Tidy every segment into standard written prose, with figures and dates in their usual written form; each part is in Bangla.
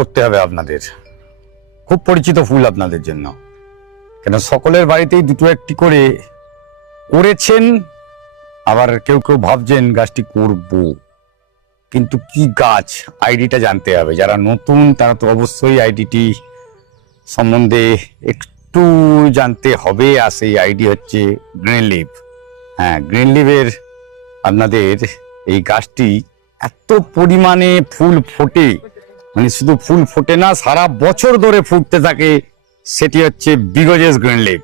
করতে হবে আপনাদের, খুব পরিচিত ফুল আপনাদের জন্য, কেন সকলের বাড়িতেই দুটো একটি করে করেছেন, আবার কেউ কেউ ভাবছেন গাছটি করব, কিন্তু কি গাছ আইডিটা জানতে হবে। যারা নতুন তারা তো অবশ্যই আইডিটি সম্বন্ধে একটু জানতে হবে, আর সেই আইডি হচ্ছে গ্রিন লিভ। হ্যাঁ, গ্রিন লিভের আপনাদের এই গাছটি এত পরিমাণে ফুল ফোটে, মানে শুধু ফুল ফোটে না, সারা বছর ধরে ফুটতে থাকে, সেটি হচ্ছে বিগজেস গ্রিন লিভ।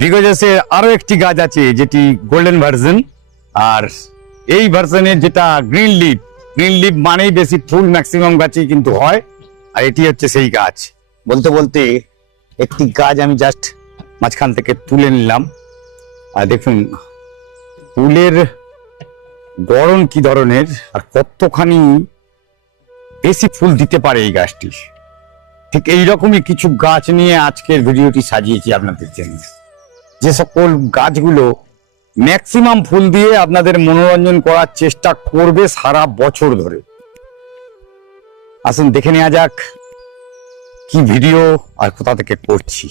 বিগজেসের আরো একটি গাছ আছে যেটি গোল্ডেন ভার্সন, আর এই ভার্সনের যেটা গ্রিন লিভ, গ্রিন লিভ মানেই বেশি ফুল ম্যাক্সিমাম গাছেই কিন্তু হয়, আর এটি হচ্ছে সেই গাছ। বলতে বলতে একটি গাছ আমি জাস্ট মাঝখান থেকে তুলে নিলাম, আর দেখুন ফুলের গড়ন কি ধরনের আর কতখানি বেশি ফুল দিতে পারে এই গাছটি। ঠিক এইরকমই কিছু গাছ নিয়ে আজকের ভিডিওটি সাজিয়েছি আপনাদের জন্য, যে সকল গাছগুলো ম্যাক্সিমাম ফুল দিয়ে আপনাদের মনোরঞ্জন করার চেষ্টা করবে সারা বছর ধরে। আসুন দেখে নেওয়া যাক কি ভিডিও আর কোথা থেকে করছি।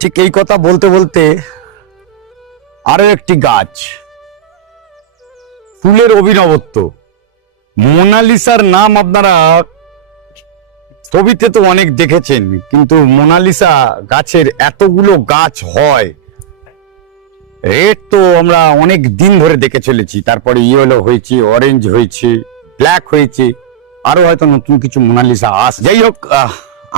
ঠিক এই কথা বলতে বলতে আরো একটি গাছ, ফুলের অভিনবত্ব, মোনালিসার নাম আপনারা ছবিতে তো অনেক দেখেছেন, কিন্তু মোনালিসা গাছের এতগুলো গাছ হয়, রেড তো আমরা অনেক দিন ধরে দেখে চলেছি, তারপরে ইয়েলো হয়েছে, অরেঞ্জ হয়েছে, ব্ল্যাক হয়েছে, আরো হয়তো নতুন কিছু মোনালিসা যাই হোক,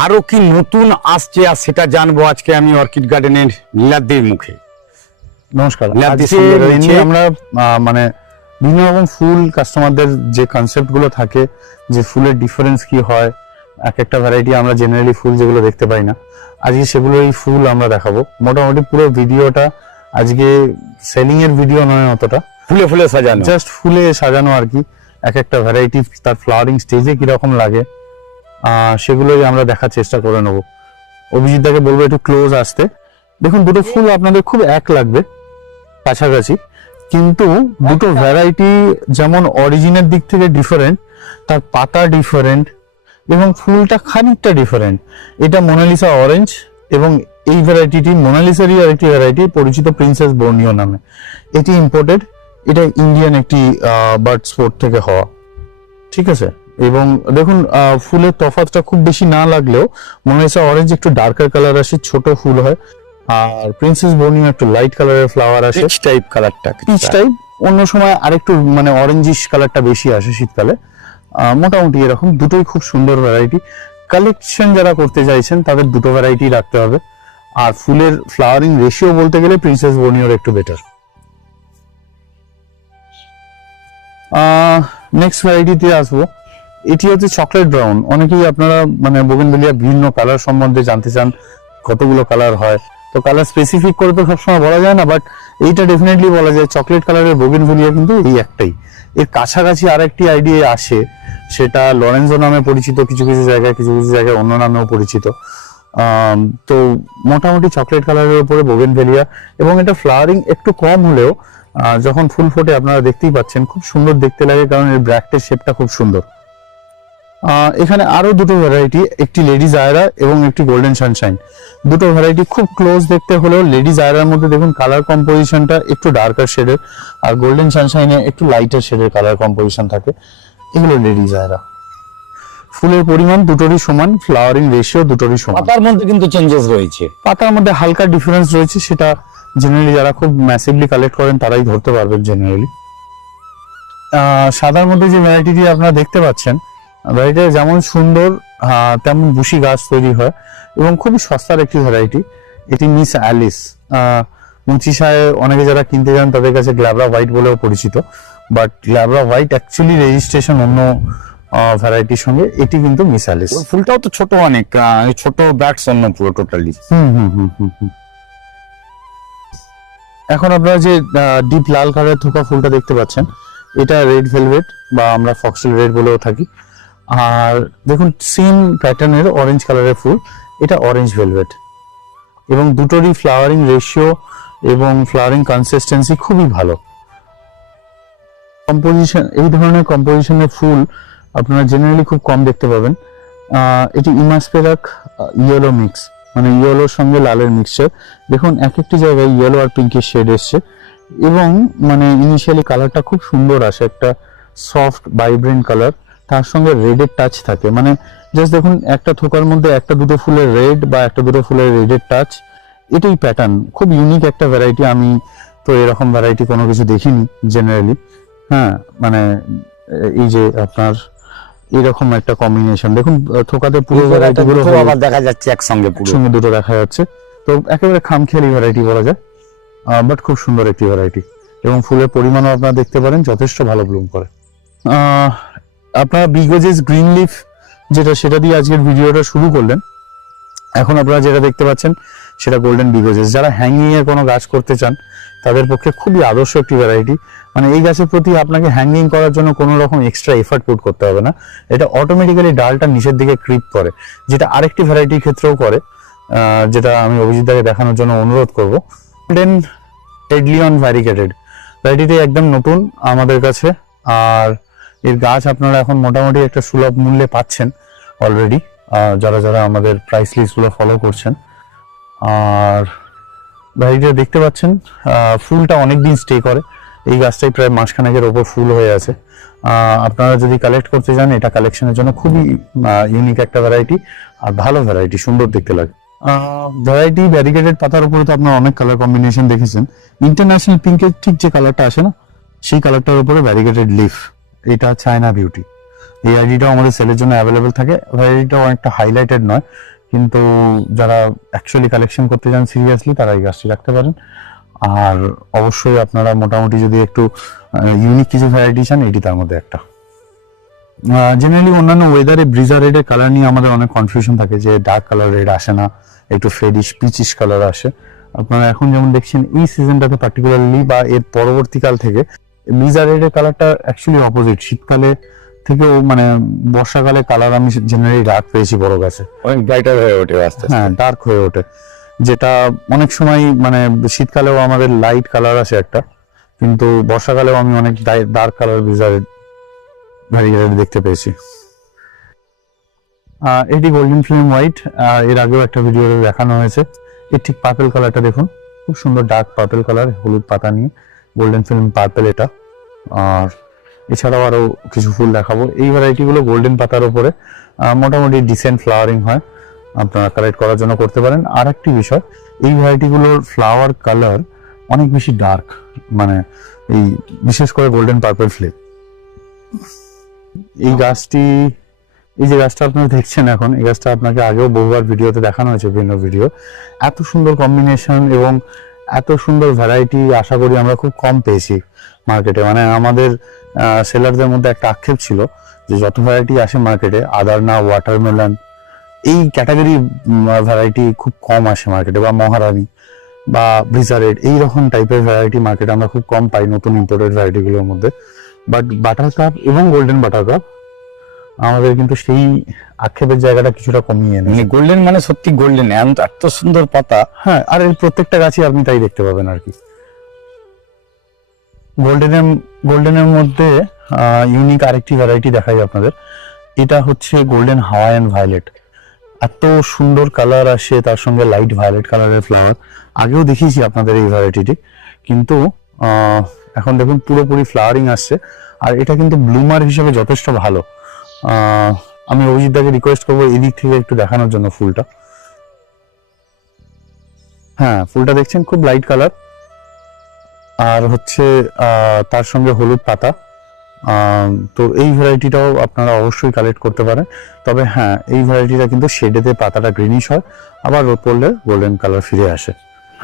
আরো কি নতুন আসছে আর সেটা জানবো আজকে আমি অর্কিড গার্ডেনের নীলাদ্রির মুখে। নমস্কার। নীলাদ্রি আজকে সঙ্গে রয়েছে। আমরা মানে বিভিন্ন রকম ফুল, কাস্টমারদের যে কনসেপ্ট গুলো থাকে, যে ফুলের ডিফারেন্স কি হয়, এক একটা ভ্যারাইটি আমরা জেনারেলি ফুল যেগুলো দেখতে পাই না, আজকে সেগুলো এই ফুল আমরা দেখাবো। মোটামুটি পুরো ভিডিওটা আজকে সেলিং এর ভিডিও নয়, অতটা ফুলে ফুলে সাজানো, জাস্ট ফুলে সাজানো আর কি। এক একটা ভ্যারাইটি তার ফ্লাওয়ারিং স্টেজে কিরকম লাগে সেগুলোই আমরা দেখার চেষ্টা করে নেবো। অভিজিৎ দাকে বলবো একটু ক্লোজ আসতে। দেখুন, দুটো ফুল আপনাদের খুব এক লাগবে, কাছাকাছি, কিন্তু দুটো ভ্যারাইটি যেমন অরিজিনের দিক থেকে ডিফারেন্ট, তার পাতা ডিফারেন্ট এবং ফুলটা খানিকটা ডিফারেন্ট। এটা মোনালিসা অরেঞ্জ, এবং এই ভ্যারাইটিটি মোনালিসারই আরেকটি ভ্যারাইটি পরিচিত প্রিন্সেস বর্নিও নামে। এটি ইম্পোর্টেড, এটা ইন্ডিয়ান একটি বার্ড স্পোর্ট থেকে হওয়া, ঠিক আছে। এবং দেখুন ফুলের তফাৎটা খুব বেশি না লাগলেও মোনালিসা অরেঞ্জ একটু ডার্কার কালার আসে, ছোট ফুল হয়, আর প্রিন্সেস বর্নিও একটু লাইট কালারের ফ্লাওয়ার আসে, পিচ টাইপ কালারটা, পিচ টাইপ। অন্য সময় আরেকটু মানে অরেঞ্জিশ কালারটা বেশি আসে শীতকালে। মোটামুটি এরকম দুটোই খুব সুন্দর ভ্যারাইটি। কালেকশন যারা করতে চাইছেন তাদের দুটো ভ্যারাইটি রাখতে হবে, আর ফুলের ফ্লাওয়ারিং রেশিও বলতে গেলে প্রিন্সেস বর্নিওর একটু বেটার। নেক্সট ভ্যারাইটিতে আসবো, এটি হচ্ছে চকলেট ব্রাউন। অনেকেই আপনারা মানে বোগেনভেলিয়া বিভিন্ন কালার সম্বন্ধে জানতে চান, কতগুলো কালার হয়, তো কালার স্পেসিফিক করে তো সবসময় বলা যায় না, বাট এইটা ডেফিনেটলি বলা যায় চকলেট কালারের বোগেনভেলিয়া কিন্তু এই একটাই। এর কাছাকাছি আরেকটি আইডিয়া আসে, সেটা লরেন্সো নামে পরিচিত, কিছু কিছু জায়গায় অন্য নামেও পরিচিত। তো মোটামুটি চকলেট কালারের উপরে বোগেনভেলিয়া, এবং এটা ফ্লাওয়ারিং একটু কম হলেও যখন ফুল ফোটে আপনারা দেখতেই পাচ্ছেন খুব সুন্দর দেখতে লাগে, কারণ এর ব্র্যাকেটের শেপটা খুব সুন্দর। এখানে আরো দুটো ভ্যারাইটি, একটি লেডিজ আয়রা এবং একটি গোল্ডেন সানশাইন। দুটো ভ্যারাইটি খুব ক্লোজ দেখতে হলেও লেডিজ আয়রার মধ্যে দেখুন কালার কম্পোজিশনটা একটু ডার্কার শেডের, আর গোল্ডেন সানশাইনে একটু লাইটার শেডের কালার কম্পোজিশন থাকে। এগুলো লেডিজ আয়রা। ফুলের পরিমাণ দুটোরই সমান, ফ্লাওয়ারিং রেশিও দুটোরই সমান। পাতার মধ্যে কিন্তু চেঞ্জেস রয়েছে, পাতার মধ্যে হালকা ডিফারেন্স রয়েছে, সেটা জেনারেলি যারা খুব ম্যাসিভলি কালেক্ট করেন তারাই ধরতে পারবেন জেনারেলি। সাদার মধ্যে যে ভ্যারাইটিটি আপনারা দেখতে পাচ্ছেন, ভ্যারাইটি যেমন সুন্দর তেমন বুশি গাছ তৈরি হয়, এবং খুবই সস্তার একটি ভ্যারাইটি। এটি মিস অ্যালিস। মুচিশায় অনেকে যারা কিনতে যান তাদের কাছে গ্ল্যাবরা হোয়াইট বলেও পরিচিত, but glabra white actually registration অন্য ভ্যারাইটির সঙ্গে, এটি কিন্তু মিস অ্যালিস। ফুলটাও তো ছোট, অনেক ছোট ব্যাটস অন্য পুরো টোটালি। এখন আপনারা যে ডিপ লাল কালারের থোকা ফুলটা দেখতে পাচ্ছেন, এটা রেড ভেলভেট বা আমরা ফক্সটেল রেড বলেও থাকি। আর দেখুন সেম প্যাটার্নের অরেঞ্জ কালারের ফুল, এটা অরেঞ্জ ভেলভেট, এবং দুটোরই ফ্লাওয়ারিং রেশিও এবং ফ্লাওয়ারিং কনসিস্টেন্সি খুবই ভালো। কম্পোজিশন, এই ধরনের কম্পোজিশনের ফুল আপনারা জেনারেলি খুব কম দেখতে পাবেন। এটি ইমাসপেরাক ইয়েলো মিক্স, মানে ইয়েলোর সঙ্গে লালের মিক্সচার। দেখুন এক একটি জায়গায় ইয়েলো আর পিঙ্কের শেড এসছে এবং মানে ইনিশিয়ালি কালারটা খুব সুন্দর আসে, একটা সফট ভাইব্রেন্ট কালার, তার সঙ্গে রেডের টাচ থাকে। মানে জাস্ট দেখুন একটা থোকার মধ্যে একটা দুটো ফুলের রেড বা একটা দুটো ফুলের রেডের টাচ, এটাই প্যাটার্ন। খুব ইউনিক একটা ভ্যারাইটি, আমি তো এরকম ভ্যারাইটি কোনো কিছু দেখিনি জেনারেলি। হ্যাঁ মানে এই যে আপনার এরকম একটা কম্বিনেশন দেখুন, থোকাতে পুরো ভ্যারাইটি গুলো আবার দেখা যাচ্ছে একসঙ্গে পুরো একসঙ্গে দুটো দেখা যাচ্ছে, তো একেবারে খামখেয়ালি ভ্যারাইটি বলা যায়, বাট খুব সুন্দর একটি ভ্যারাইটি এবং ফুলের পরিমাণও আপনারা দেখতে পারেন যথেষ্ট ভালো ব্লুম করে। আপনারা বিগোজেস গ্রিন লিফ যেটা, সেটা দিয়ে আজকের ভিডিওটা শুরু করলেন। এখন আপনারা যেটা দেখতে পাচ্ছেন সেটা গোল্ডেন বিগোজেস। যারা হ্যাঙ্গিং এ কোনো গাছ করতে চান তাদের পক্ষে খুবই আদর্শ একটি ভ্যারাইটি। মানে এই গাছের প্রতি আপনাকে হ্যাঙ্গিং করার জন্য কোনো রকম এক্সট্রা এফার্ট পুট করতে হবে না, এটা অটোমেটিক্যালি ডালটা নিচের দিকে ক্রিপ করে, যেটা আরেকটি ভ্যারাইটির ক্ষেত্রেও করে, যেটা আমি অভিজিৎদাকে দেখানোর জন্য অনুরোধ করব। গোল্ডেন টেডলিয়ন ভ্যারিগেটেড ভ্যারাইটিটি একদম নতুন আমাদের কাছে, আর এর গাছ আপনারা এখন মোটামুটি একটা সুলভ মূল্যে পাচ্ছেন অলরেডি, যারা যারা আমাদের প্রাইস লিস্টগুলো ফলো করছেন। আর ভ্যারাইটিটা দেখতে পাচ্ছেন ফুলটা অনেকদিন স্টে করে, এই গাছটাই প্রায় মাসখানেকের ওপর ফুল হয়ে আছে। আপনারা যদি কালেক্ট করতে চান এটা কালেকশনের জন্য খুবই ইউনিক একটা ভ্যারাইটি আর ভালো ভ্যারাইটি, সুন্দর দেখতে লাগে। ভ্যারাইটি ভ্যারিগেটেড পাতার উপরে তো আপনারা অনেক কালার কম্বিনেশন দেখেছেন। ইন্টারন্যাশনাল পিঙ্কের ঠিক যে কালারটা আসে না, সেই কালারটার উপরে ভ্যারিগেটেড লিফ, এটা চায়না বিউটি। এই আইডিটাও আমাদের সেলের জন্য অ্যাভেলেবেল থাকে। ভ্যারাইটিটাও অনেকটা হাইলাইটেড নয়, কিন্তু যারা অ্যাকচুয়ালি কালেকশন করতে চান সিরিয়াসলি তারা এই গাছটি রাখতে পারেন। আর অবশ্যই আপনারা মোটামুটি যদি একটু ইউনিক কিছু ভ্যারাইটি চান, এটি তার মধ্যে একটা। জেনারেলি অন্যান্য ওয়েদারে ব্রিজার রেডের কালার নিয়ে আমাদের অনেক কনফিউশন থাকে যে ডার্ক কালার রেড আসে না, একটু ফেডিশ পিচিশ কালার আসে। আপনারা এখন যেমন দেখছেন এই সিজনটাতে পার্টিকুলারলি বা এর পরবর্তীকাল থেকে ব্রিজার রেডের কালারটা অ্যাকচুয়ালি অপোজিট। শীতকালে থেকেও মানে বর্ষাকালে কালার আমি জেনারেলি ডার্ক পেয়েছি বড় গাছে, অনেক ব্রাইটার হয়ে ওঠে আস্তে আস্তে। হ্যাঁ ডার্ক হয়ে ওঠে, যেটা অনেক সময় মানে শীতকালেও আমাদের লাইট কালার আসে একটা, কিন্তু বর্ষাকালেও আমি অনেক ডার্ক কালার ব্রিজার ভ্যারিগেটেড দেখতে পেয়েছি। এটি গোল্ডেন ফ্লেম হোয়াইট, এর আগেও একটা ভিডিও দেখানো হয়েছে। এর ঠিক পার্পেল কালারটা দেখুন, খুব সুন্দর ডার্ক পার্পেল কালার, হলুদ পাতা নিয়ে গোল্ডেন ফিল্ম পার্পেল এটা। আর এছাড়াও আরো কিছু ফুল দেখাবো। এই ভ্যারাইটিগুলো গোল্ডেন পাতার উপরে মোটামুটি ডিসেন্ট ফ্লাওয়ারিং হয়, আপনারা কালেক্ট করার জন্য করতে পারেন। আর একটি বিষয়, এই ভ্যারাইটিগুলোর ফ্লাওয়ার কালার অনেক বেশি ডার্ক, মানে এই বিশেষ করে গোল্ডেন পার্পেল ফ্লেম। এই গাছটি, এই যে গাছটা আপনারা দেখছেন এখন, এই গাছটা আপনাকে আগেও বহুবার ভিডিওতে দেখানো হয়েছে, বিভিন্ন ভিডিও। এত সুন্দর কম্বিনেশন এবং এত সুন্দর ভ্যারাইটি আশা করি আমরা খুব কম পেয়েছি মার্কেটে। মানে আমাদের সেলারদের মধ্যে একটা আক্ষেপ ছিল যে যত ভ্যারাইটি আসে মার্কেটে, আদারনা, ওয়াটারমেলন, এই ক্যাটাগরি ভ্যারাইটি খুব কম আসে মার্কেটে, বা মহারানী বা ব্রিজারেড এইরকম টাইপের ভ্যারাইটি মার্কেটে আমরা খুব কম পাই নতুন ইম্পোর্টেড ভ্যারাইটিগুলোর মধ্যে। বাট বাটার কাপ এবং গোল্ডেন বাটার কাপ আমাদের কিন্তু সেই আক্ষেপের জায়গাটা কিছুটা কমিয়ে এনে। মানে গোল্ডেন মানে সত্যি গোল্ডেন, এত সুন্দর পাতা। হ্যাঁ, আর এর প্রত্যেকটা গাছই আপনি তাই দেখতে পাবেন আর কি। গোল্ডেনের মধ্যে ইউনিক আরেকটি ভ্যারাইটি দেখাই আপনাদের। এটা হচ্ছে গোল্ডেন হাওয়াইয়ান ভায়োলেট। এত সুন্দর কালার আসে, তার সঙ্গে লাইট ভায়োলেট কালারের ফ্লাওয়ার। আগেও দেখিয়েছি আপনাদের এই ভ্যারাইটিটি, কিন্তু এখন দেখুন পুরোপুরি ফ্লাওয়ারিং আসছে, আর এটা কিন্তু ব্লুমার হিসেবে যথেষ্ট ভালো। আমি অভিজিৎদাকে রিকোয়েস্ট করবো এদিক থেকে একটু দেখানোর জন্য ফুলটা। হ্যাঁ, ফুলটা দেখছেন খুব লাইট কালার, আর হচ্ছে তার সঙ্গে হলুদ পাতা। তো এই ভ্যারাইটিটাও আপনারা অবশ্যই কালেক্ট করতে পারেন। তবে হ্যাঁ, এই ভ্যারাইটিটা কিন্তু শেডেতে পাতাটা গ্রিনিশ হয়, আবার রোদ পড়লে গোল্ডেন কালার ফিরে আসে।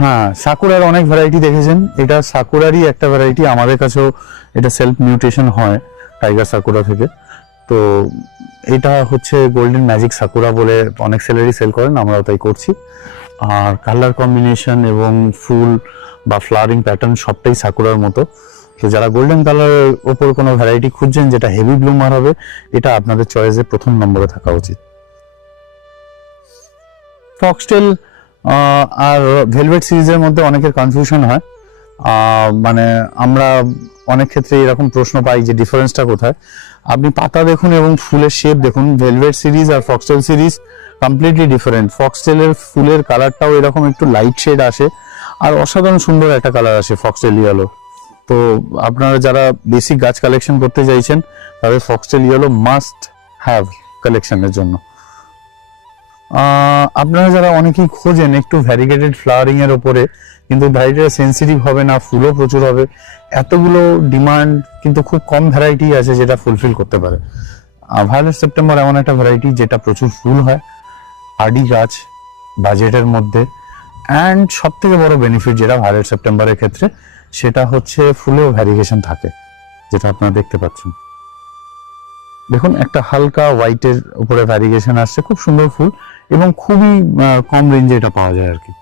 হ্যাঁ, সাকুরার অনেক ভ্যারাইটি দেখেছেন, এটা সাকুরারই একটা ভ্যারাইটি। আমাদের কাছেও এটা সেলফ মিউটেশন হয় টাইগার সাকুরা থেকে। তো এটা হচ্ছে গোল্ডেন ম্যাজিক সাকুরা বলে অনেক সেলারই সেল করেন, আমরাও তাই করছি। আর কালার কম্বিনেশন এবং ফুল বা ফ্লাওয়ারিং প্যাটার্ন সবটাই সাকুরার মতো। তো যারা গোল্ডেন কালারের ওপর কোনো ভ্যারাইটি খুঁজছেন যেটা হেভি ব্লুমার হবে, এটা আপনাদের চয়েসে প্রথম নম্বরে থাকা উচিত। ফক্সটেল আর ভেলভেট সিরিজের মধ্যে অনেকের কনফিউশন হয়, মানে আমরা অনেক ক্ষেত্রে এরকম প্রশ্ন পাই যে ডিফারেন্সটা কোথায়। আপনি পাতা দেখুন এবং ফুলের শেপ দেখুন, ভেলভেট সিরিজ আর ফক্সটেল সিরিজ কমপ্লিটলি ডিফারেন্ট। ফক্সটেলের ফুলের কালারটাও এরকম একটু লাইট শেড আসে, আর অসাধারণ সুন্দর একটা কালার আসে ফক্সটেল ইয়েলো। তো আপনারা যারা বেসিক গাছ কালেকশন করতে চাইছেন তাদের ফক্সটেল ইয়েলো মাস্ট হ্যাভ কালেকশনের জন্য। আপনারা যারা অনেকেই খোঁজেন একটু ভ্যারিগেটেড ফ্লাওয়ারিং এর উপরে, কিন্তু ভ্যারাইটিটা সেন্সিটিভ হবে না, ফুলও প্রচুর হবে, এতগুলো ডিমান্ড কিন্তু খুব কম ভ্যারাইটি আছে যেটা ফুলফিল করতে পারে। ভায়োলেট সেপ্টেম্বর এমন একটা ভ্যারাইটি যেটা প্রচুর ফুল হয়, হার্ডি গাছ, বাজেটের মধ্যে, অ্যান্ড সব থেকে বড় বেনিফিট যেটা ভায়োলেট সেপ্টেম্বরের ক্ষেত্রে সেটা হচ্ছে ফুলেও ভ্যারিগেশন থাকে, যেটা আপনারা দেখতে পাচ্ছেন। দেখুন একটা হালকা হোয়াইটের উপরে ভ্যারিগেশন আসছে, খুব সুন্দর ফুল এবং খুবই কম রেঞ্জে এটা পাওয়া যায় আর কি।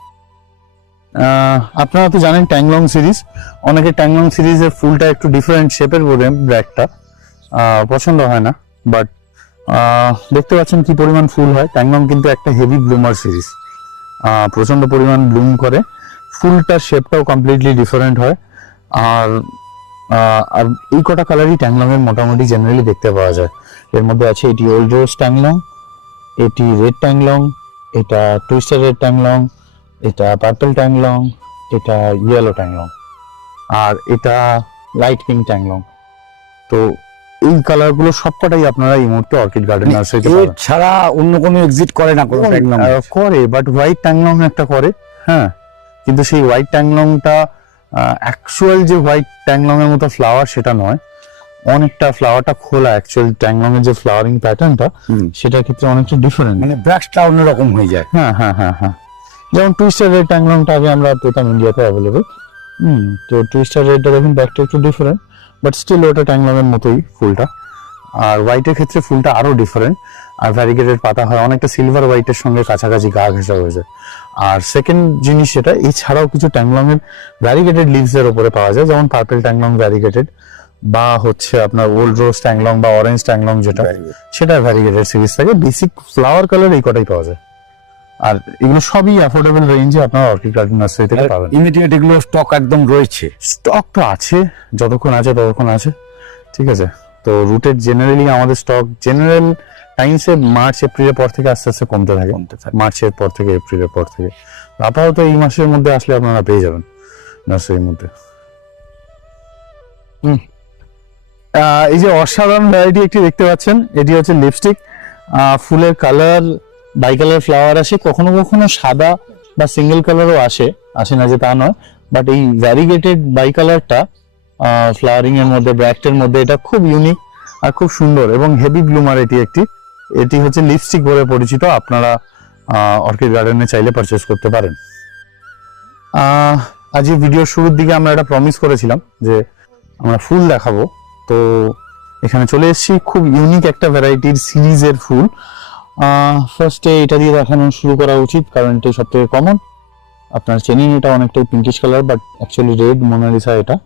আপনারা তো জানেন ট্যাংলং সিরিজ, অনেকে ট্যাংলং সিরিজের ফুলটা একটু ডিফারেন্ট শেপের বলে ব্ল্যাকটা পছন্দ হয় না, বাট দেখতে পাচ্ছেন কি পরিমাণ ফুল হয়। ট্যাংলং কিন্তু একটা হেভি ব্লুমার সিরিজ, প্রচন্ড পরিমাণ ব্লুম করে, ফুলটার শেপটাও কমপ্লিটলি ডিফারেন্ট হয়। আর আর এই কটা কালারই ট্যাংলং এর মোটামুটি জেনারেলি দেখতে পাওয়া যায়। এর মধ্যে আছে এটি ওল্ড রোজ ট্যাংলং, এটি রেড ট্যাংলং, এটা টুইস্টার রেড ট্যাংলং, এটা পার্পল ট্যাংলং, এটা ইয়েলো ট্যাংলং, আর এটা লাইট পিঙ্ক ট্যাংলং। তো এই কালারগুলো সবকটাই আপনারা এই মুহূর্তে অর্কিড গার্ডেন নার্সারিতে পাবেন। ছাড়া অন্য কোনো এক্সিট করে না কোনো ট্যাংলং? করে, বাট হোয়াইট ট্যাংলং একটা করে, হ্যাঁ, কিন্তু সেই হোয়াইট ট্যাংলংটা অ্যাকচুয়াল যে হোয়াইট ট্যাংলং এর মতো ফ্লাওয়ার সেটা নয়, অনেকটা ফ্লাওয়ারটা খোলা। অ্যাকচুয়াল ট্যাংলং এর যে ফ্লাওয়ারিং প্যাটার্নটা সেটার ক্ষেত্রে অনেকটা ডিফারেন্ট, মানে ব্রাশটা অন্যরকম হয়ে যায়। হ্যাঁ হ্যাঁ হ্যাঁ হ্যাঁ, যেমন টুইস্টার রেড ট্যাংলংটা আগে আমরা পেতাম ইন্ডিয়াতে অ্যাভেলেবল। তো টুইস্টার রেডটা দেখুন ব্যাকটা একটু ডিফারেন্ট, বাট স্টিল ওটা ট্যাংলং এর মতোই ফুলটা। আর হোয়াইটের ক্ষেত্রে ফুলটা আরো ডিফারেন্ট, আর ভ্যারিগেটেড পাতা হয়, অনেকটা সিলভার হোয়াইটের সঙ্গে কাছাকাছি গা ঘেঁষা হয়ে যায়। আর সেকেন্ড জিনিস সেটা, এছাড়াও কিছু ট্যাংলং এর ভ্যারিগেটেড লিভস এর উপরে পাওয়া যায়, যেমন পার্পল ট্যাংলং ভ্যারিগেটেড, বা হচ্ছে আপনার ওল্ড রোজ ট্যাংলং বা অরেঞ্জ ট্যাংলং যেটা, সেটা ভ্যারিগেটেড সিরিজ থাকে। বেসিক ফ্লাওয়ার কালার এই কটাই পাওয়া যায়, আর এগুলো সবই অ্যাফোর্ডেবল রেঞ্জে আপনারা অর্কিড গার্ডেন নার্সারি থেকে পাবেন। ইমিডিয়েট এগুলো স্টক একদম রয়েছে? স্টক তো আছে, যতক্ষণ আছে ততক্ষণ আছে, ঠিক আছে। তো রুটেড জেনারেলি আমাদের স্টক জেনারেল টাইমসে মার্চ এপ্রিলের পর থেকে আস্তে আস্তে কমতে থাকে, মার্চের পর থেকে এপ্রিলের পর থেকে। আপাতত এই মাসের মধ্যে আসলে আপনারা পেয়ে যাবেন নার্সারির মধ্যে। এই যে অসাধারণ ভ্যারাইটি একটি দেখতে পাচ্ছেন, এটি হচ্ছে লিপস্টিক। ফুলের কালার বাই কালার ফ্লাওয়ার আসে, কখনো কখনো সাদা বা সিঙ্গেল কালারও আসে না যে তা নয়, বাট এই ভ্যারিগেটেড বাই কালারটা ফ্লাওয়ারিং এর মধ্যে, ব্র্যাক্টের মধ্যে, এটা খুব ইউনিক আর খুব সুন্দর এবং হেভি ব্লুমার। এটি হচ্ছে লিপস্টিক বলে পরিচিত। আপনারা অর্কিড গার্ডেনে চাইলে পারচেস করতে পারেন। আজ এই ভিডিওর শুরুর দিকে আমরা একটা প্রমিস করেছিলাম যে আমরা ফুল দেখাবো, তো এখানে চলে এসেছি। খুব ইউনিক একটা ভ্যারাইটির সিরিজের ফুল। ফার্স্টে এটা দিয়ে দেখানো শুরু করা উচিত, কারণ এটাই সব থেকে কমন। আপনার চেনেন এটা অনেকটাই pinkish colour, but actually red Mona Lisa এটা।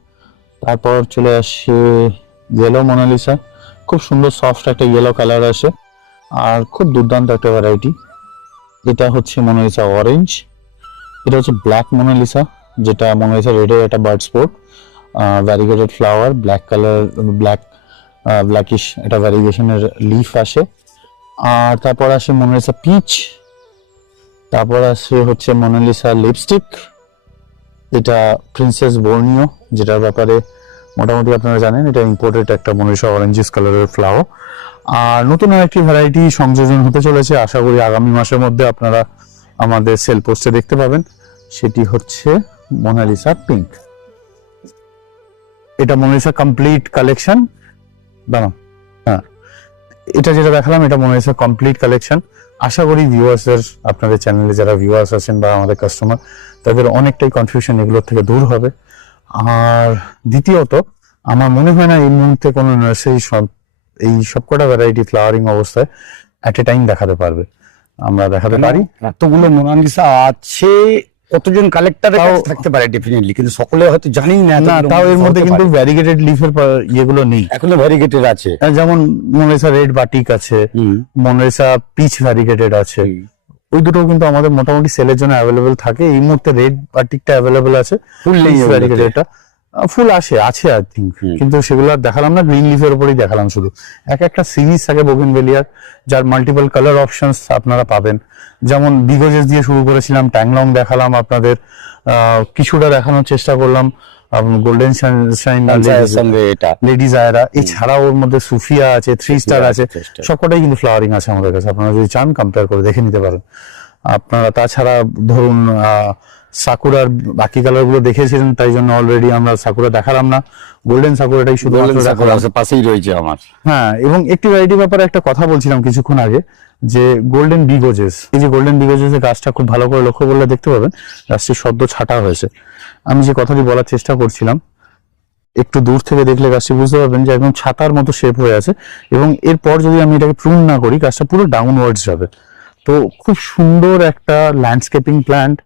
তারপর চলে আসে ইয়েলো মোনালিসা, খুব সুন্দর সফট একটা ইয়েলো কালার আসে, আর খুব দুর্দান্ত একটা ভ্যারাইটি। এটা হচ্ছে মোনালিসা অরেঞ্জ, এটা হচ্ছে ব্ল্যাক মোনালিসা, যেটা মোনালিসা রেডের একটা bird spot, variegated flower, black colour, blackish এটা ভ্যারিগেশনের লিফ আসে। আর তারপর আসে মোনালিসা পিচ, তারপর আসে হচ্ছে মোনালিসা লিপস্টিক, এটা প্রিন্সেস বোর্নিও, যেটার ব্যাপারে মোটামুটি আপনারা জানেন এটা ইম্পোর্টেড একটা মোনালিসা অরেঞ্জিস কালারের ফ্লাওয়ার। আর নতুন আরেকটি ভ্যারাইটি সংযোজন হতে চলেছে, আশা করি আগামী মাসের মধ্যে আপনারা আমাদের সেল পোস্টে দেখতে পাবেন, সেটি হচ্ছে মোনালিসা পিঙ্ক। এটা মোনালিসা কমপ্লিট কালেকশন, দাঁড়ান, হ্যাঁ, এটা যেটা দেখালাম এটা মোনালিসা কমপ্লিট কালেকশন। আশা করি ভিউয়ার্সের, আপনাদের চ্যানেলে যারা ভিউয়ার্স আছেন বা আমাদের কাস্টমার, তাদের অনেকটাই কনফিউশন এগুলোর থেকে দূর হবে। আর দ্বিতীয়ত, আমার মনে হয় না এই মুহূর্তে কোনো নার্সারি এই সবকটা ভ্যারাইটি ফ্লাওয়ারিং অবস্থায় অ্যাট এ টাইম দেখাতে পারবে। আমরা দেখাতে পারি, এতগুলো মোনালিসা আছে, কতজন কালেক্টর থাকতে পারে ডেফিনেটলি, কিন্তু সকলে হয়তো জানেই না। তাও এর মধ্যে কিন্তু ভ্যারিগেটেড লিফের ইয়েগুলো নেই, এখনো ভ্যারিগেটেড আছে। যেমন মোনালিসা রেড বাটিক আছে, মোনালিসা পিচ ভ্যারিগেটেড আছে, ওই দুটো কিন্তু আমাদের মোটামুটি সেলের জন্য অ্যাভেলেবেল থাকে। এই মুহূর্তে রেড বাটিকটা অ্যাভেলেবেল আছে, ফুল ভ্যারিগেটেডটা ফুল আছে আই থিঙ্ক, হুম। কিন্তু সেগুলো আর দেখালাম না, গ্রিন লিফের উপরেই দেখালাম শুধু। একটা সিরিজ থাকে বোগেনভেলিয়ার, যার মাল্টিপল কালার অপশনস আপনারা পাবেন। যেমন বিগোজেস দিয়ে শুরু করেছিলাম, ট্যাংলং দেখালাম আপনাদের, কিছুটা দেখানোর চেষ্টা করলাম গোল্ডেন শাইন, সঙ্গে এটা লেডিজ আয়রা, এছাড়াও ওর মধ্যে সুফিয়া আছে, 3 স্টার আছে, সবকটাই কিন্তু ফ্লাওয়ারিং আছে আমাদের কাছে। আপনারা যদি চান কম্পেয়ার করে দেখে নিতে পারেন আপনারা। তাছাড়া ধরুন সাকুরার বাকি কালার গুলো দেখেছিলেন, তাই জন্য অলরেডি আমরা সাকুরা দেখালাম না, গোল্ডেন সাকুরাটাই শুধু পাশেই রয়েছে আমার। হ্যাঁ, এবং একটি ভ্যারাইটির ব্যাপারে একটা কথা বলছিলাম কিছুক্ষণ আগে, যে গোল্ডেন বিগোজেস, এই যে গোল্ডেন বিগোজেস এর গাছটা খুব ভালো করে লক্ষ্য করলে দেখতে পাবেন গাছটি সদ্য ছাঁটা হয়েছে। আমি যে কথাটি বলার চেষ্টা করছিলাম, একটু দূর থেকে দেখলে গাছটি বুঝতে পারবেন যে একদম ছাতার মতো শেপ হয়ে আছে, এবং এরপর যদি আমি এটাকে প্রুন না করি গাছটা পুরো ডাউনওয়ার্ডস যাবে। তো খুব সুন্দর একটা ল্যান্ডস্কেপিং প্ল্যান্ট,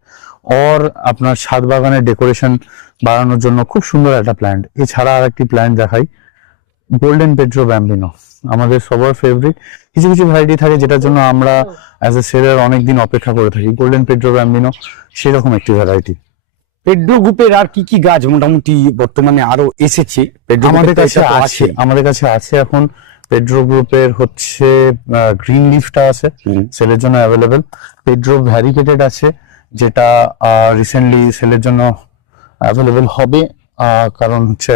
অর আপনার ছাদ বাগানের ডেকোরেশন বাড়ানোর জন্য খুব সুন্দর একটা প্ল্যান্ট। এছাড়া আর একটি প্ল্যান্ট দেখাই, গোল্ডেন পেড্রো ব্যাম্বিনো, আমাদের সবার ফেভারিট। কিছু কিছু ভ্যারাইটি থাকে যেটার জন্য আমরা অ্যাজ এ সেলার অনেকদিন অপেক্ষা করে থাকি, গোল্ডেন পেড্রো ব্যাম্বিনো সেরকম একটি ভ্যারাইটি। পেড্রো গ্রুপের আর কি কি গাছ মোটামুটি বর্তমানে আরো এসেছে? আমাদের কাছে আছে এখন পেড্রো গ্রুপের হচ্ছে গ্রিন লিফটা আছে, সেলের জন্য অ্যাভেলেবেল। পেড্রো ভ্যারিকেটেড আছে, যেটা রিসেন্টলি সেলের জন্য অ্যাভেলেবেল হবে, কারণ হচ্ছে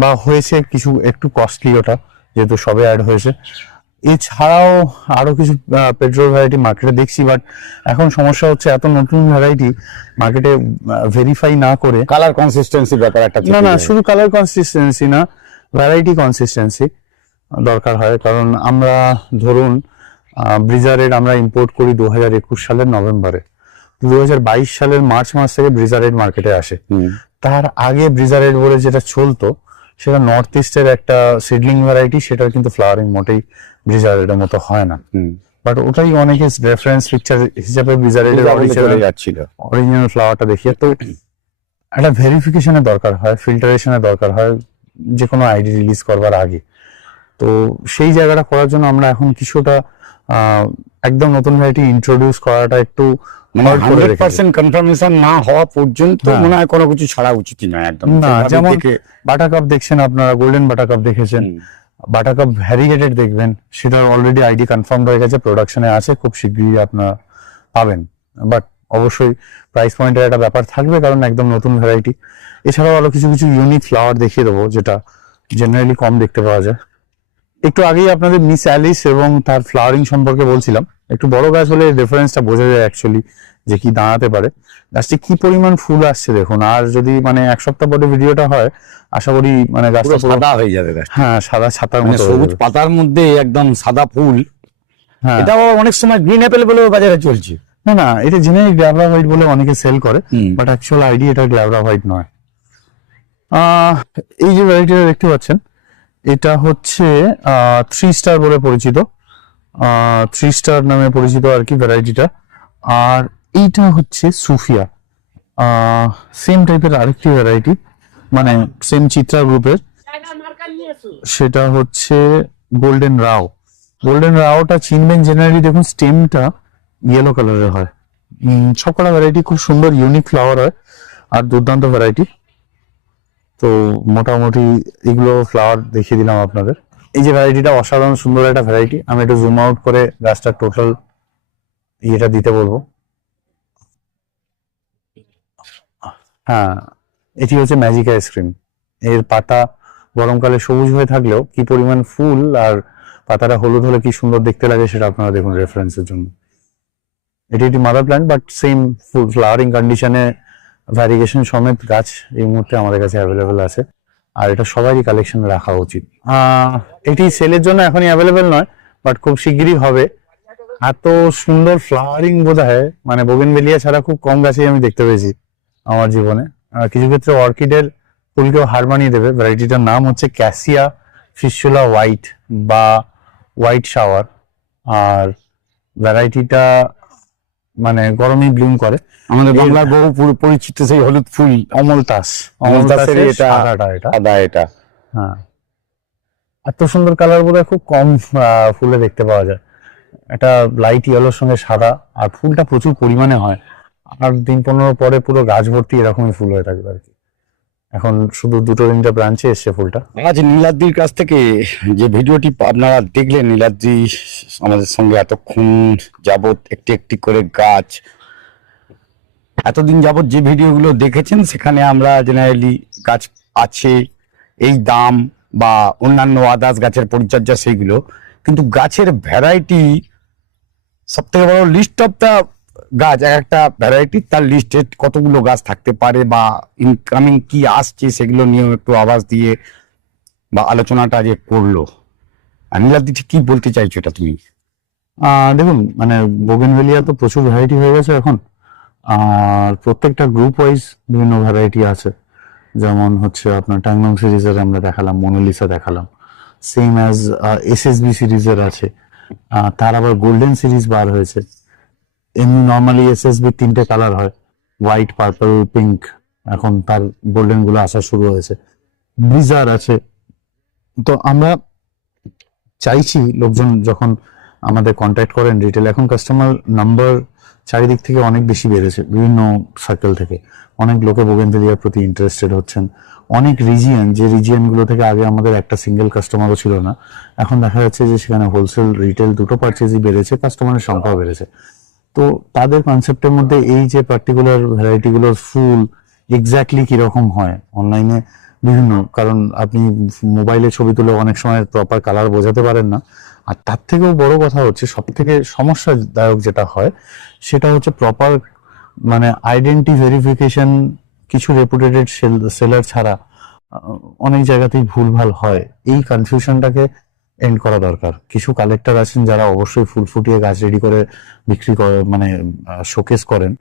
বা হয়েছে কিছু একটু কস্টলি ওটা, যেহেতু সবে অ্যাড হয়েছে। এছাড়াও আরো কিছু পেট্রোল ভ্যারাইটি মার্কেটে দেখছি, বাট এখন সমস্যা হচ্ছে এত নতুন ভ্যারাইটি মার্কেটে ভেরিফাই না করে। কালার কনসিস্টেন্সির ব্যাপার একটা, না শুধু কালার কনসিস্টেন্সি না, ভ্যারাইটি কনসিস্টেন্সি দরকার হয়। কারণ আমরা ধরুন ব্রিজারেড আমরা ইম্পোর্ট করি 2021 সালের নভেম্বরে, 2022 সালের মার্চ মাস থেকে ব্রিজারেড মার্কেটে আসে। তার আগে ব্রিজারেড বলে যেটা চলতো, সেটা নর্থ ইস্টের একটা সিডলিং ভ্যারাইটি, সেটার কিন্তু ফ্লাওয়ারিং মোটেই ব্রিজারেডের মতো হয় না, বাট ওটাই অনেকে রেফারেন্স পিকচার হিসেবে ব্রিজারেডের অরিজিনাল ফ্লাওয়ারটা দেখিয়ে। তো একটা ভেরিফিকেশনের দরকার হয়, ফিল্টারেশনের দরকার হয় যে কোনো আইডি রিলিজ করবার আগে। তো সেই জায়গাটা করার জন্য আমরা এখন কিছুটা একদম নতুন ভ্যারাইটি ইন্ট্রোডিউস করাটা একটু 100% কনফার্মেশন না হওয়া পর্যন্ত মনে হয় কোনো কিছু ছাড়া উচিত নয় একদম। না, যেমন বাটারকাপ দেখছেন আপনারা, গোল্ডেন বাটারকাপ দেখেছেন, বাটারকাপ ভ্যারিগেটেড দেখবেন, সেটার অলরেডি আইডি কনফার্ম হয়ে গেছে, প্রোডাকশনে আছে, খুব শীঘ্রই আপনারা পাবেন। বাট অবশ্যই প্রাইস পয়েন্টের একটা ব্যাপার থাকবে, কারণ একদম নতুন ভ্যারাইটি। এছাড়াও আরো কিছু কিছু ইউনিক ফ্লাওয়ার দেখিয়ে দেবো, যেটা জেনারেলি কম দেখতে পাওয়া যায়। একটু আগেই আপনাদের মিস অ্যালিস এবং তার ফ্লাওয়ারিং সম্পর্কে বলছিলাম। একটু বড় গাছ হলে রেফারেন্সটা বোঝা যায় অ্যাকচুয়ালি যে কি দাঁড়াতে পারে, গাছটি কি পরিমাণ ফুল আসছে দেখুন। আর যদি মানে এক সপ্তাহ পরে ভিডিওটা হয়, আশা করি মানে গাছটা সাদা হয়ে যাবে। হ্যাঁ, সাদা ছাতার মতো, সবুজ পাতার মধ্যে একদম সাদা ফুল। হ্যাঁ, এটাও অনেক সময় গ্রিন অ্যাপেল বলেও বাজারে চলছে। না এটা জেনারেলি গ্ল্যাবরা হোয়াইট বলে অনেকে সেল করে, বাট অ্যাকচুয়াল আইডি এটা গ্ল্যাবরা হোয়াইট নয়। এই যে ভ্যারাইটিটা দেখতে পাচ্ছেন, এটা হচ্ছে 3 স্টার বলে পরিচিত, 3 স্টার নামে পরিচিত আর কি ভ্যারাইটিটা। আর এইটা হচ্ছে সুফিয়া, সেম টাইপের আরেকটি ভ্যারাইটি, মানে সেম চিত্রা গ্রুপের, সেটা হচ্ছে গোল্ডেন রাও। গোল্ডেন রাওটা চিনবেন জেনারেলি, দেখুন স্টেমটা ইয়েলো কালারের হয়। সবকটা ভ্যারাইটি খুব সুন্দর ইউনিক ফ্লাওয়ার হয় আর দুর্দান্ত ভ্যারাইটি। তো মোটামুটি এগুলো ফ্লাওয়ার দেখিয়ে দিলাম আপনাদের। এই যে ভ্যারাইটিটা অসাধারণ সুন্দর একটা ভ্যারাইটি, আমি একটু জুম আউট করে গাছটার টোটাল ইয়েটা দিতে বলবো। হ্যাঁ, এটি হচ্ছে ম্যাজিক আইসক্রিম। এর পাতা গরমকালে সবুজ হয়ে থাকলেও কি পরিমাণ ফুল আর পাতাটা হলুদ হলে কি সুন্দর দেখতে লাগে, সেটা আপনারা দেখুন রেফারেন্সের জন্য। এটি একটি mother plant, but same full flowering কন্ডিশনে ভ্যারিগেশন সমেত গাছ এই মুহূর্তে আমাদের কাছে অ্যাভেলেবেল আছে, আর এটা সবারই কালেকশনে রাখা উচিত। এটি সেলের জন্য এখনই অ্যাভেলেবেল নয়, বাট খুব শিগগিরই হবে। এত সুন্দর ফ্লাওয়ারিং বোধহয় মানে বোগেনভেলিয়া ছাড়া খুব কম গাছেই আমি দেখতে পেয়েছি আমার জীবনে। কিছু ক্ষেত্রে অর্কিডের ফুলকেও হার মানিয়ে দেবে। ভ্যারাইটিটার নাম হচ্ছে ক্যাসিয়া ফিস্টুলা হোয়াইট বা হোয়াইট শাওয়ার, আর ভ্যারাইটিটা মানে গরমেই ব্লুম করে। আমাদের বাংলার বহু পরিচিত সেই হলুদ ফুল অমলতাস, এটা হ্যাঁ, এত সুন্দর কালার বোধহয় খুব কম ফুলে দেখতে পাওয়া যায়। এটা লাইট ইয়েলোর সঙ্গে সাদা, আর ফুলটা প্রচুর পরিমাণে হয়, আর 10-15 পরে পুরো গাছ ভর্তি এরকমই ফুল হয়ে থাকবে আর কি। এখন শুধু 2-3 ব্রাঞ্চে এসছে ফুলটা। আজ নীলাদ্রির কাছ থেকে যে ভিডিওটি আপনারা দেখলেন, নীলাদ্রি আমাদের সঙ্গে এতক্ষণ যাবত একটি একটি করে গাছ, এতদিন যাবত যে ভিডিওগুলো দেখেছেন সেখানে আমরা জেনারেলি গাছ আছে, এই দাম বা অন্যান্য আদার্স গাছের পরিচর্যা সেইগুলো, কিন্তু গাছের ভ্যারাইটি সব থেকে বড়, লিস্ট অফ দ্য গাছ, এক একটা ভ্যারাইটি তার লিস্টে কতগুলো গাছ থাকতে পারে বা ইনকামিং কি আসছে সেগুলো নিয়েও একটু আওয়াজ দিয়ে বা আলোচনাটা যে করলো। আর নীলাদ্রি ঠিক কি বলতে চাইছো এটা তুমি? দেখুন, মানে বোগেনভেলিয়া তো প্রচুর ভ্যারাইটি হয়ে গেছে এখন, আর প্রত্যেকটা গ্রুপ ওয়াইজ বিভিন্ন ভ্যারাইটি আছে। যেমন হচ্ছে আপনার ট্যাংলং সিরিজের আমরা দেখালাম, মোনালিসা দেখালাম, সেম অ্যাজ এসএসবি সিরিজের আছে, তার আবার গোল্ডেন সিরিজ বার হয়েছে। এমনি নর্মালি এসএসবি 3টে কালার হয়, হোয়াইট, পার্পল, পিঙ্ক, এখন তার গোল্ডেন গুলো আসা শুরু হয়েছে। ব্লিজার আছে। তো আমরা চাইছি লোকজন যখন আমাদের কন্ট্যাক্ট করেন রিটেল, এখন কাস্টমার নাম্বার চারিদিক থেকে অনেক বেশি বেড়েছে, বিভিন্ন সার্কেল থেকে অনেক লোকে বোগেনভেলিয়ার প্রতি ইন্টারেস্টেড হচ্ছেন। অনেক রিজিয়ন, যে রিজিয়নগুলো থেকে আগে আমাদের একটা সিঙ্গেল কাস্টমারও ছিল না, এখন দেখা যাচ্ছে যে সেখানে হোলসেল রিটেল দুটো পারচেজই বেড়েছে, কাস্টমারের সংখ্যাও বেড়েছে। তো তাদের কনসেপ্টের মধ্যে এই যে পার্টিকুলার ভ্যারাইটিগুলোর ফুল এক্স্যাক্টলি কিরকম হয়, অনলাইনে বিভিন্ন, কারণ আপনি মোবাইলে ছবি তুলে অনেক সময় প্রপার কালার বোঝাতে পারেন না। আর তার থেকেও বড় কথা হচ্ছে, সব থেকে সমস্যাদায়ক যেটা হয় সেটা হচ্ছে প্রপার মানে আইডেন্টি ভেরিফিকেশন কিছু রেপুটেটেড সেলার ছাড়া অনেক জায়গাতেই ভুলভাল হয়। এই কনফিউশনটাকে এন্ড করা দরকার। কিছু কালেক্টর আছেন যারা অবশ্যই ফুল ফুটিয়ে গাছ রেডি করে বিক্রি করে, মানে শোকেস করেন,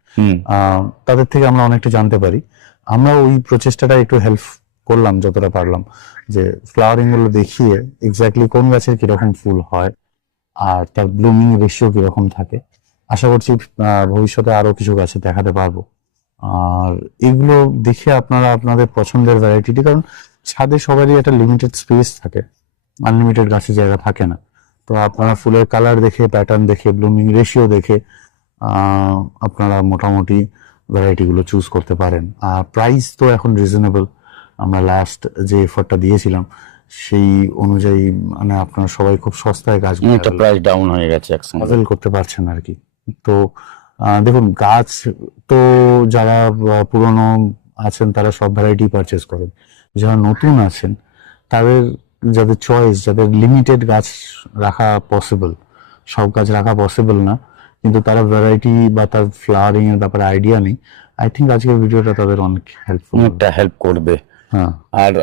তাদের থেকে আমরা অনেকটা জানতে পারি। আমরা ওই প্রচেষ্টাটা একটু হেল্প করলাম যতটা পারলাম, যে ফ্লাওয়ারিং গুলো দেখিয়ে এক্স্যাক্টলি কোন গাছের কিরকম ফুল হয় আর তার ব্লুমিং রেশিও কিরকম থাকে। আশা করছি ভবিষ্যতে আরো কিছু গাছে দেখাতে পারবো। আর এগুলো দেখে আপনারা আপনাদের পছন্দের ভ্যারাইটিটি, কারণ ছাদে সবারই একটা লিমিটেড স্পেস থাকে, আনলিমিটেড গাছের জায়গা থাকে না। তো আপনারা ফুলের কালার দেখে, প্যাটার্ন দেখে, ব্লুমিং রেশিও দেখে আপনারা মোটামুটি ভ্যারাইটি গুলো চুজ করতে পারেন। আর প্রাইস তো এখন রিজনেবল, আমরা লাস্ট যে এফর্টটা দিয়েছিলাম সেই অনুযায়ী মানে আপনারা সবাই খুব সস্তায় গাছগুলো প্রাইস ডাউন হয়ে গেছে, অ্যাভেল করতে পারছেন আর কি। তো দেখুন, গাছ তো যারা পুরনো আছেন তারা সব ভ্যারাইটি পারচেস করেন, যারা নতুন আছেন তাদের, যাদের চয়েস, যাদের লিমিটেড গাছ রাখা পসিবল, সব গাছ রাখা পসিবল না, কিন্তু তারা ভ্যারাইটি বা তার ফ্লাওয়ারিং এর ব্যাপারে আইডিয়া নেই, আই থিঙ্ক আজকের ভিডিওটা তাদের অনেক হেল্প করবে। হ্যাঁ, আর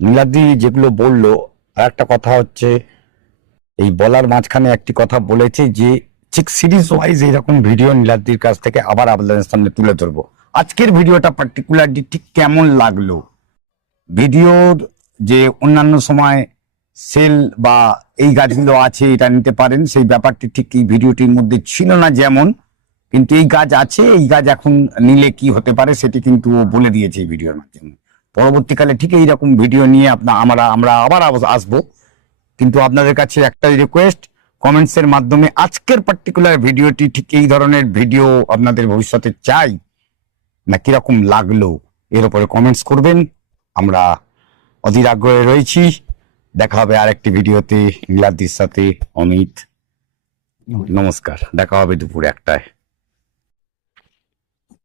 নীলাদ্রি যেগুলো বললো, আর একটা কথা হচ্ছে, এই বলার মাঝখানে একটি কথা বলেছে যে ঠিক সিরিজ ওয়াইজ এইরকম ভিডিও নীলাদ্রির কাছ থেকে আবার আপনাদের সামনে তুলে ধরবো। আজকের ভিডিওটা পার্টিকুলারলি ঠিক কেমন লাগলো, ভিডিওর যে অন্যান্য সময় সেল বা এই গাছগুলো আছে এটা নিতে পারেন সেই ব্যাপারটি ঠিক এই ভিডিওটির মধ্যে ছিল না, যেমন কিন্তু এই গাছ আছে, এই গাছ এখন নিলে কি হতে পারে সেটি কিন্তু ও বলে দিয়েছে এই ভিডিওর মাধ্যমে। পরবর্তীকালে ঠিক এইরকম ভিডিও নিয়ে আমরা আবার আসবো, কিন্তু আপনাদের কাছে একটাই রিকোয়েস্ট, কমেন্টস এর মাধ্যমে আজকের পার্টিকুলার ভিডিওটি ঠিক এই ধরনের ভিডিও আপনাদের ভবিষ্যতে চাই না কিরকম লাগলো এর উপরে কমেন্টস করবেন। আমরা অধীর আগ্রহে রয়েছি। দেখা হবে আরেকটি ভিডিওতে নীলাদ্রির সাথে। অমিত, নমস্কার, দেখা হবে দুপুরে 1টায়।